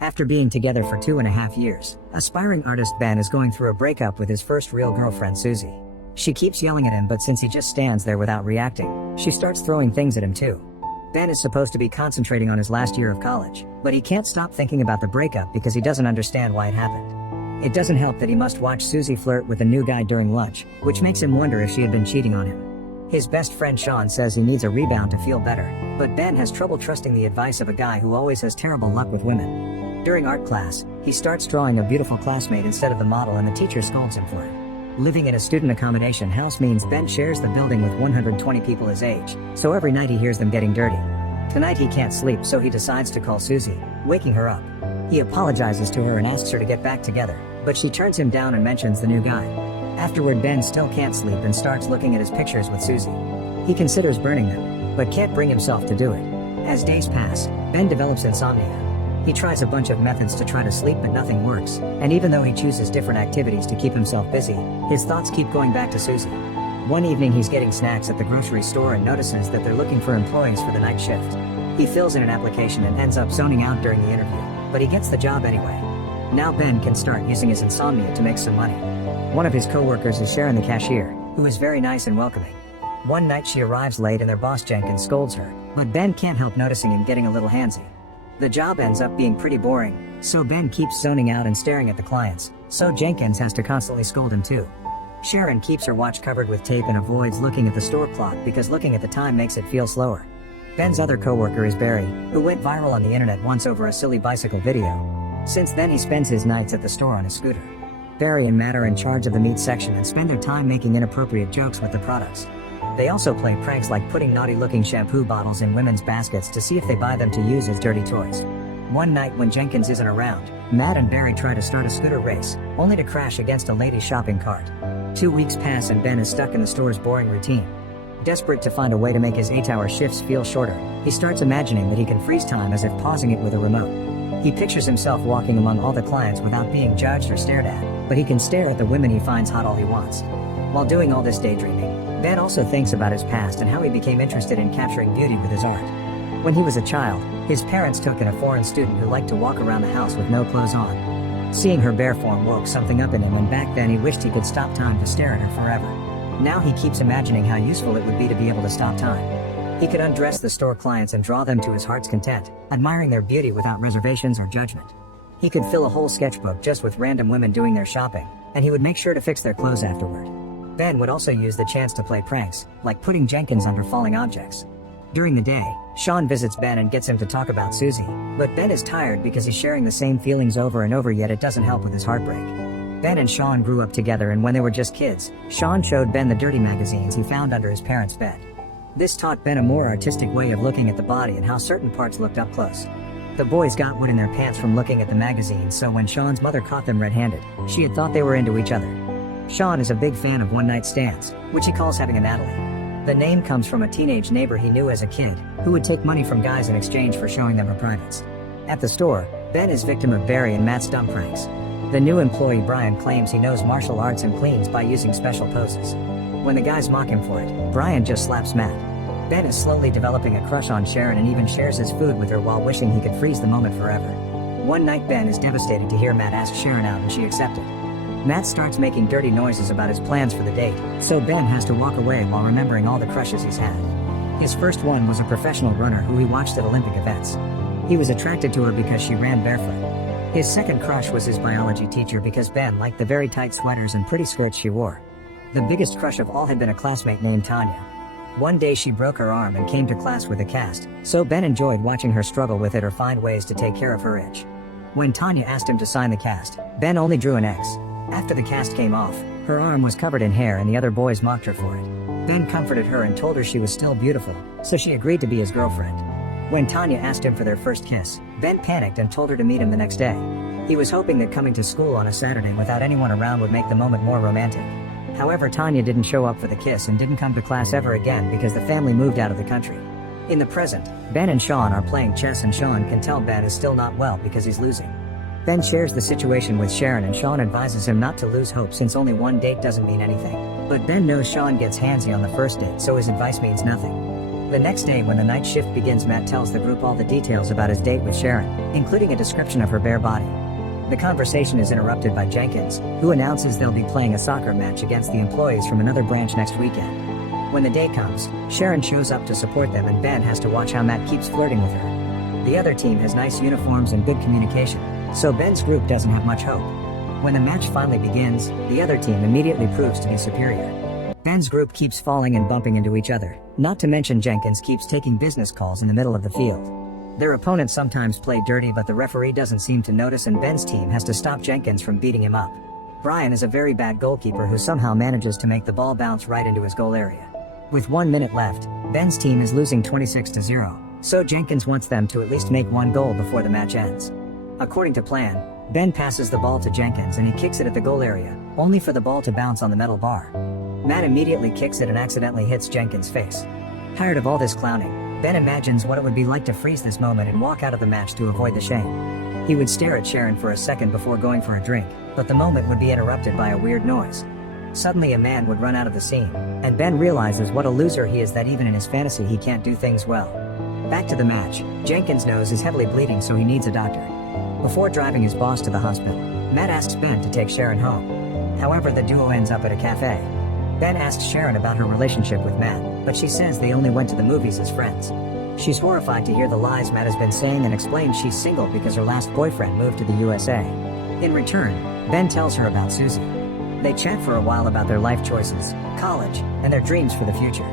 After being together for 2.5 years, aspiring artist Ben is going through a breakup with his first real girlfriend Susie. She keeps yelling at him, but since he just stands there without reacting, she starts throwing things at him too. Ben is supposed to be concentrating on his last year of college, but he can't stop thinking about the breakup because he doesn't understand why it happened. It doesn't help that he must watch Susie flirt with a new guy during lunch, which makes him wonder if she had been cheating on him. His best friend Sean says he needs a rebound to feel better, but Ben has trouble trusting the advice of a guy who always has terrible luck with women. During art class, he starts drawing a beautiful classmate instead of the model, and the teacher scolds him for it. Living in a student accommodation house means Ben shares the building with 120 people his age, so every night he hears them getting dirty. Tonight he can't sleep, so he decides to call Susie, waking her up. He apologizes to her and asks her to get back together, but she turns him down and mentions the new guy. Afterward, Ben still can't sleep and starts looking at his pictures with Susie. He considers burning them, but can't bring himself to do it. As days pass, Ben develops insomnia. He tries a bunch of methods to try to sleep, but nothing works, and even though he chooses different activities to keep himself busy, his thoughts keep going back to Susie. One evening he's getting snacks at the grocery store and notices that they're looking for employees for the night shift. He fills in an application and ends up zoning out during the interview, but he gets the job anyway. Now Ben can start using his insomnia to make some money. One of his co-workers is Sharon, the cashier, who is very nice and welcoming. One night she arrives late and their boss Jenkins scolds her, but Ben can't help noticing him getting a little handsy. The job ends up being pretty boring, so Ben keeps zoning out and staring at the clients, so Jenkins has to constantly scold him too. Sharon keeps her watch covered with tape and avoids looking at the store clock because looking at the time makes it feel slower. Ben's other co-worker is Barry, who went viral on the internet once over a silly bicycle video. Since then he spends his nights at the store on a scooter. Barry and Matt are in charge of the meat section and spend their time making inappropriate jokes with the products. They also play pranks like putting naughty-looking shampoo bottles in women's baskets to see if they buy them to use as dirty toys. One night when Jenkins isn't around, Matt and Barry try to start a scooter race, only to crash against a lady's shopping cart. 2 weeks pass and Ben is stuck in the store's boring routine. Desperate to find a way to make his 8-hour shifts feel shorter, he starts imagining that he can freeze time as if pausing it with a remote. He pictures himself walking among all the clients without being judged or stared at, but he can stare at the women he finds hot all he wants. While doing all this daydreaming, Ben also thinks about his past and how he became interested in capturing beauty with his art. When he was a child, his parents took in a foreign student who liked to walk around the house with no clothes on. Seeing her bare form woke something up in him, and back then he wished he could stop time to stare at her forever. Now he keeps imagining how useful it would be to be able to stop time. He could undress the store clients and draw them to his heart's content, admiring their beauty without reservations or judgment. He could fill a whole sketchbook just with random women doing their shopping, and he would make sure to fix their clothes afterward. Ben would also use the chance to play pranks, like putting Jenkins under falling objects. During the day, Sean visits Ben and gets him to talk about Susie, but Ben is tired because he's sharing the same feelings over and over, yet it doesn't help with his heartbreak. Ben and Sean grew up together, and when they were just kids, Sean showed Ben the dirty magazines he found under his parents' bed. This taught Ben a more artistic way of looking at the body and how certain parts looked up close. The boys got wood in their pants from looking at the magazines, so when Sean's mother caught them red-handed, she had thought they were into each other. Sean is a big fan of one-night stands, which he calls having a Natalie. The name comes from a teenage neighbor he knew as a kid, who would take money from guys in exchange for showing them her privates. At the store, Ben is victim of Barry and Matt's dumb pranks. The new employee Brian claims he knows martial arts and cleans by using special poses. When the guys mock him for it, Brian just slaps Matt. Ben is slowly developing a crush on Sharon and even shares his food with her while wishing he could freeze the moment forever. One night Ben is devastated to hear Matt ask Sharon out, and she accepted. Matt starts making dirty noises about his plans for the date, so Ben has to walk away while remembering all the crushes he's had. His first one was a professional runner who he watched at Olympic events. He was attracted to her because she ran barefoot. His second crush was his biology teacher because Ben liked the very tight sweaters and pretty skirts she wore. The biggest crush of all had been a classmate named Tanya. One day she broke her arm and came to class with a cast, so Ben enjoyed watching her struggle with it or find ways to take care of her itch. When Tanya asked him to sign the cast, Ben only drew an X. After the cast came off, her arm was covered in hair and the other boys mocked her for it. Ben comforted her and told her she was still beautiful, so she agreed to be his girlfriend. When Tanya asked him for their first kiss, Ben panicked and told her to meet him the next day. He was hoping that coming to school on a Saturday without anyone around would make the moment more romantic. However, Tanya didn't show up for the kiss and didn't come to class ever again because the family moved out of the country. In the present, Ben and Sean are playing chess, and Sean can tell Ben is still not well because he's losing. Ben shares the situation with Sharon, and Sean advises him not to lose hope since only one date doesn't mean anything. But Ben knows Sean gets handsy on the first date, so his advice means nothing. The next day when the night shift begins, Matt tells the group all the details about his date with Sharon, including a description of her bare body. The conversation is interrupted by Jenkins, who announces they'll be playing a soccer match against the employees from another branch next weekend. When the day comes, Sharon shows up to support them and Ben has to watch how Matt keeps flirting with her. The other team has nice uniforms and good communication, so Ben's group doesn't have much hope. When the match finally begins, the other team immediately proves to be superior. Ben's group keeps falling and bumping into each other, not to mention Jenkins keeps taking business calls in the middle of the field. Their opponents sometimes play dirty, but the referee doesn't seem to notice and Ben's team has to stop Jenkins from beating him up. Brian is a very bad goalkeeper who somehow manages to make the ball bounce right into his goal area. With 1 minute left, Ben's team is losing 26-0, so Jenkins wants them to at least make one goal before the match ends. According to plan, Ben passes the ball to Jenkins and he kicks it at the goal area, only for the ball to bounce on the metal bar. Matt immediately kicks it and accidentally hits Jenkins' face. Tired of all this clowning, Ben imagines what it would be like to freeze this moment and walk out of the match to avoid the shame. He would stare at Sharon for a second before going for a drink, but the moment would be interrupted by a weird noise. Suddenly a man would run out of the scene, and Ben realizes what a loser he is, that even in his fantasy he can't do things well. Back to the match, Jenkins' nose is heavily bleeding, so he needs a doctor. Before driving his boss to the hospital, Matt asks Ben to take Sharon home. However, the duo ends up at a cafe. Ben asks Sharon about her relationship with Matt, but she says they only went to the movies as friends. She's horrified to hear the lies Matt has been saying and explains she's single because her last boyfriend moved to the USA. In return, Ben tells her about Susie. They chat for a while about their life choices, college, and their dreams for the future.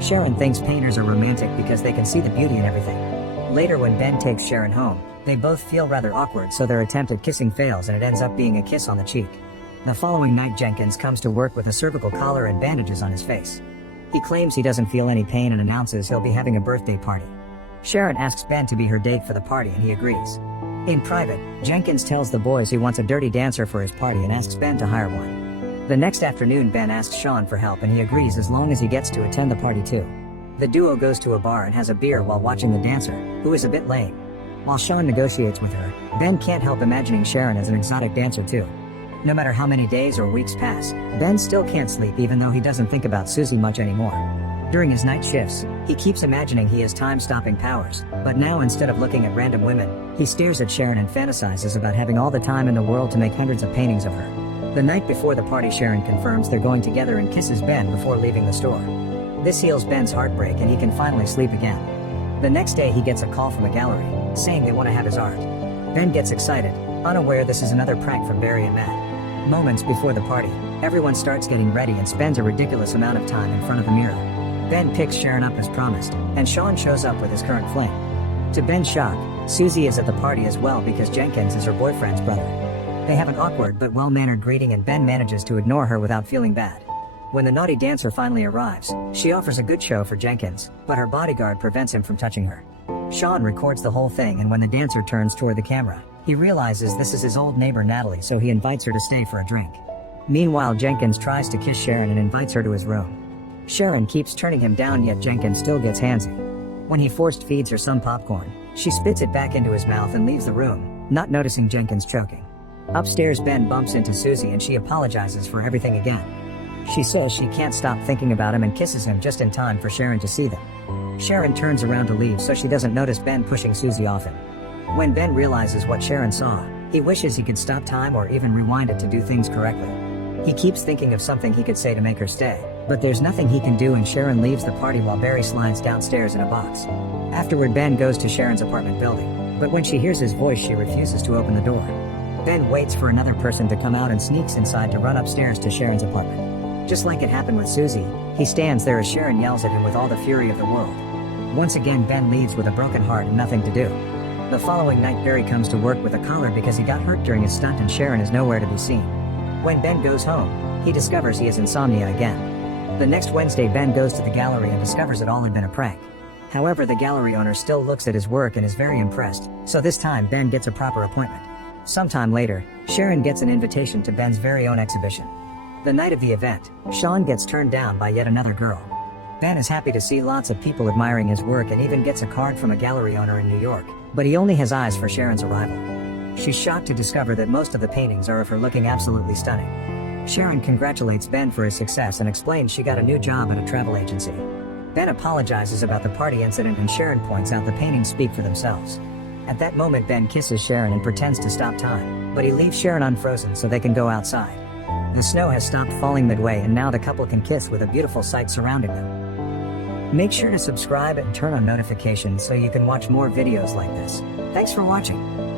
Sharon thinks painters are romantic because they can see the beauty in everything. Later, when Ben takes Sharon home, they both feel rather awkward, so their attempt at kissing fails and it ends up being a kiss on the cheek. The following night, Jenkins comes to work with a cervical collar and bandages on his face. He claims he doesn't feel any pain and announces he'll be having a birthday party. Sharon asks Ben to be her date for the party and he agrees. In private, Jenkins tells the boys he wants a dirty dancer for his party and asks Ben to hire one. The next afternoon, Ben asks Sean for help and he agrees as long as he gets to attend the party too. The duo goes to a bar and has a beer while watching the dancer, who is a bit lame. While Sean negotiates with her, Ben can't help imagining Sharon as an exotic dancer too. No matter how many days or weeks pass, Ben still can't sleep even though he doesn't think about Susie much anymore. During his night shifts, he keeps imagining he has time-stopping powers, but now instead of looking at random women, he stares at Sharon and fantasizes about having all the time in the world to make hundreds of paintings of her. The night before the party, Sharon confirms they're going together and kisses Ben before leaving the store. This heals Ben's heartbreak and he can finally sleep again. The next day he gets a call from a gallery, saying they want to have his art. Ben gets excited, unaware this is another prank from Barry and Matt. Moments before the party, everyone starts getting ready and spends a ridiculous amount of time in front of the mirror. Ben picks Sharon up as promised, and Sean shows up with his current flame. To Ben's shock, Susie is at the party as well because Jenkins is her boyfriend's brother. They have an awkward but well-mannered greeting and Ben manages to ignore her without feeling bad. When the naughty dancer finally arrives, she offers a good show for Jenkins, but her bodyguard prevents him from touching her. Sean records the whole thing, and when the dancer turns toward the camera, he realizes this is his old neighbor Natalie, so he invites her to stay for a drink. Meanwhile, Jenkins tries to kiss Sharon and invites her to his room. Sharon keeps turning him down, yet Jenkins still gets handsy. When he forced feeds her some popcorn, she spits it back into his mouth and leaves the room, not noticing Jenkins choking. Upstairs, Ben bumps into Susie and she apologizes for everything again. She says she can't stop thinking about him and kisses him just in time for Sharon to see them. Sharon turns around to leave so she doesn't notice Ben pushing Susie off him. When Ben realizes what Sharon saw, he wishes he could stop time or even rewind it to do things correctly. He keeps thinking of something he could say to make her stay, but there's nothing he can do and Sharon leaves the party while Barry slides downstairs in a box. Afterward, Ben goes to Sharon's apartment building, but when she hears his voice she refuses to open the door. Ben waits for another person to come out and sneaks inside to run upstairs to Sharon's apartment. Just like it happened with Susie, he stands there as Sharon yells at him with all the fury of the world. Once again, Ben leaves with a broken heart and nothing to do. The following night, Barry comes to work with a collar because he got hurt during his stunt and Sharon is nowhere to be seen. When Ben goes home, he discovers he has insomnia again. The next Wednesday, Ben goes to the gallery and discovers it all had been a prank. However, the gallery owner still looks at his work and is very impressed, so this time Ben gets a proper appointment. Sometime later, Sharon gets an invitation to Ben's very own exhibition. The night of the event, Sean gets turned down by yet another girl. Ben is happy to see lots of people admiring his work and even gets a card from a gallery owner in New York, but he only has eyes for Sharon's arrival. She's shocked to discover that most of the paintings are of her looking absolutely stunning. Sharon congratulates Ben for his success and explains she got a new job at a travel agency. Ben apologizes about the party incident and Sharon points out the paintings speak for themselves. At that moment Ben kisses Sharon and pretends to stop time, but he leaves Sharon unfrozen so they can go outside. The snow has stopped falling midway and now the couple can kiss with a beautiful sight surrounding them. Make sure to subscribe and turn on notifications so you can watch more videos like this. Thanks for watching.